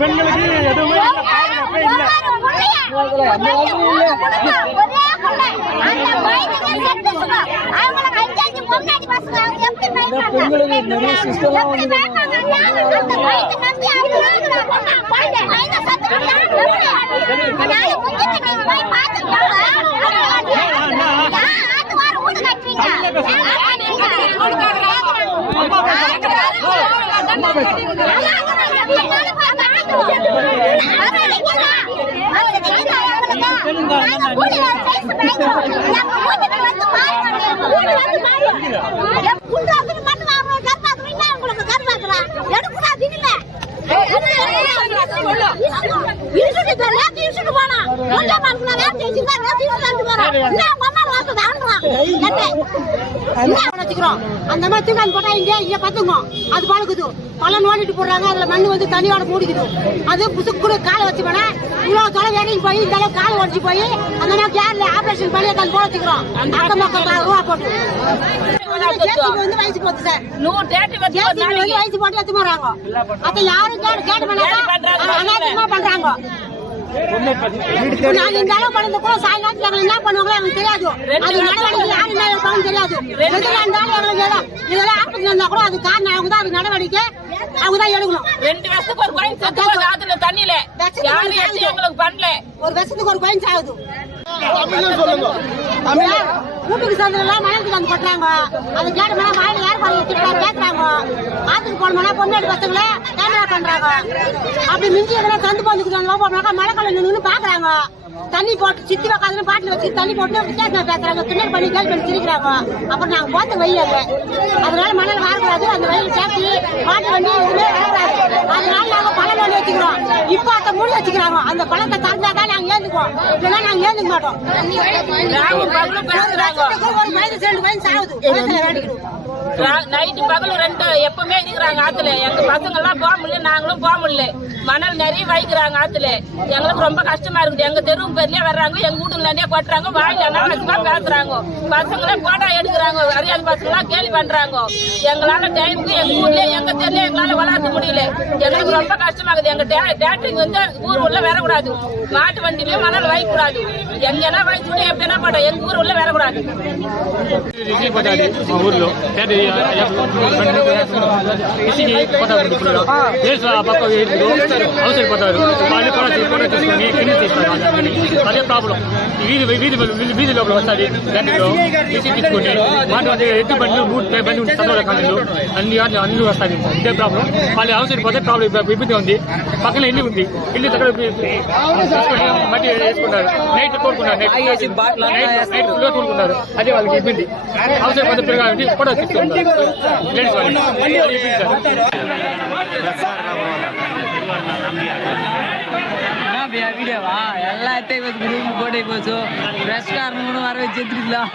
பெண்களுக்கு எதுவுமே நிறைய சிஸ்டம்லாம் வந்து அந்த மாதிரி தூக்கான் போட்டா இங்க பத்துங்க அது பழகுது பழம் நோண்டிட்டு போடுறாங்க அதுல மண்ணு வந்து தண்ணியோட மூடிக்குது அது புசுக்குடு காலை வச்சு போனா இவ்வளவு தொலை வேலைக்கு போய் இந்த அளவுக்கு காலை உடச்சு போய் அந்த மாதிரி கேர்ல ஆபரேஷன் பண்ணி அதை போட வச்சுக்கிறோம் அக்கம் பக்கம் ரூபா போட்டு வந்து வயசு போகுது சார் வயசு போட்டு எடுத்து போறாங்க அதை யாரும் கேட்டு பண்ணாங்க பண்றாங்க. நாங்க இந்த அளவு பண்ணது கூட சாயங்காலத்துல எங்களை என்ன பண்ணுவாங்களோ எனக்கு தெரியாது. அது நடவடிக்கை யாரு என்ன இருப்பாங்கன்னு தெரியாது. எதுல இருந்தாலும் எங்களுக்கு இதெல்லாம் ஆபத்து இருந்தா கூட அது காரணம் அவங்க தான் அது நடவடிக்கை அவங்க தான் எடுக்கணும். 2 வருஷத்துக்கு ஒரு கோயின் சத்துவாது ஆத்துல தண்ணியில யாரு எங்களுக்கு பண்ணல. ஒரு வருஷத்துக்கு ஒரு கோயின் சாகுது. வீட்டுக்கு சந்தெல்லாம் மனத்துக்கு வந்து கொட்டுறாங்க. அதை கேட்டோம்னா மழையில யார் பாருங்க பேசுறாங்க. ஆத்துக்கு போனோம்னா பொண்ணு பசங்களை கேமரா பண்றாங்க. அப்படி மிஞ்சி எதுனா சந்து போந்துக்குறாங்க. மழை காலம் நின்று பாக்குறாங்க. தண்ணி போட்டு சித்தி வைக்காதுன்னு பாட்டில் வச்சு தண்ணி போட்டு வித்தியாசமா பேசுறாங்க. கிண்டல் பண்ணி கேள்வி பண்ணி சிரிக்கிறாங்க. அப்புறம் நாங்க போத்த வெயில் அதனால மணல் வரக்கூடாது. அந்த வெயில் சேர்த்து பாட்டு வண்டி எதுவுமே வரக்கூடாது. அதனால நாங்க பழம் வண்டி வச்சுக்கிறோம். இப்ப அந்த முடி வச்சுக்கிறாங்க. அந்த பழத்தை தந்தாதான் நாங்க ஏந்துக்குவோம். இல்லைன்னா நாங்க ஏந்துக்க மாட்டோம். ஒரு வயசு 2 வயசு ஆகுது. நைட்டு பகல் 2 எப்பவுமே இருக்கிறாங்க ஆத்துல. எங்க பசங்க எல்லாம் போக முடியல, நாங்களும் போக முடியல. மணல் நிறைய வைக்கிறாங்க ஆத்துல. எங்களுக்கு ரொம்ப கஷ்டமா இருக்குது. எங்க தெருவு பேர்லயே வர்றாங்க, எங்க வீட்டுல நிறைய கொட்டுறாங்க, வாயில அனாவசியமா பேசுறாங்க. பசங்களே போட்டா எடுக்கிறாங்க, அறியாத பசங்க எல்லாம் கேள்வி பண்றாங்க. எங்களால டைமுக்கு எங்க ஊர்ல எங்க தெருல எங்களால வளர்த்த முடியல. எங்களுக்கு ரொம்ப கஷ்டமா இருக்குது. எங்க தேட்டருக்கு வந்து ஊர் உள்ள வரக்கூடாது. மாட்டு வண்டியிலயும் மணல் வைக்கக்கூடாது. எங்க என்ன வைச்சு எப்படி என்ன பண்றோம், எங்க ஊர் உள்ள வரக்கூடாது. అదే ప్రాబ్లం. వీధి లోపల వస్తాది తీసుకొని మాట ఎత్తు బండ్లు 3 బండ్లు చదవల కాళ్ళు అన్ని వస్తాయి. ఇదే ప్రాబ్లం. వాళ్ళు అవసరం పోతే ప్రాబ్లం ఇబ్బంది ఉంది. పక్కన ఇల్లు ఉంది. ఇల్లు దగ్గర మట్టి వేసుకుంటారు. నైట్ కోరుకున్నారు. నైట్ ఫుల్గా కోరుకుంటారు. అదే వాళ్ళకి ఇబ్బంది. అవసరం పోతే పెరగాలంటే కూడా తీసుకుంటారు. లేడీస్ వాళ్ళు ఇబ్బంది సార్. வீடியோவா எல்லாத்தையும் குரூப் போட்டே போச்சு. பிரஷ் காரணம் வர வச்சு எடுத்துக்கலாம்.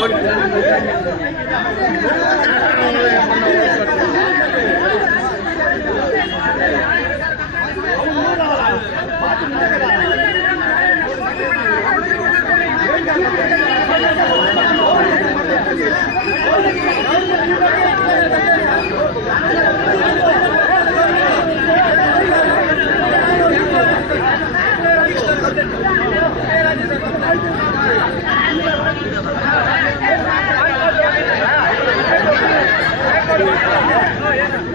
Thank you.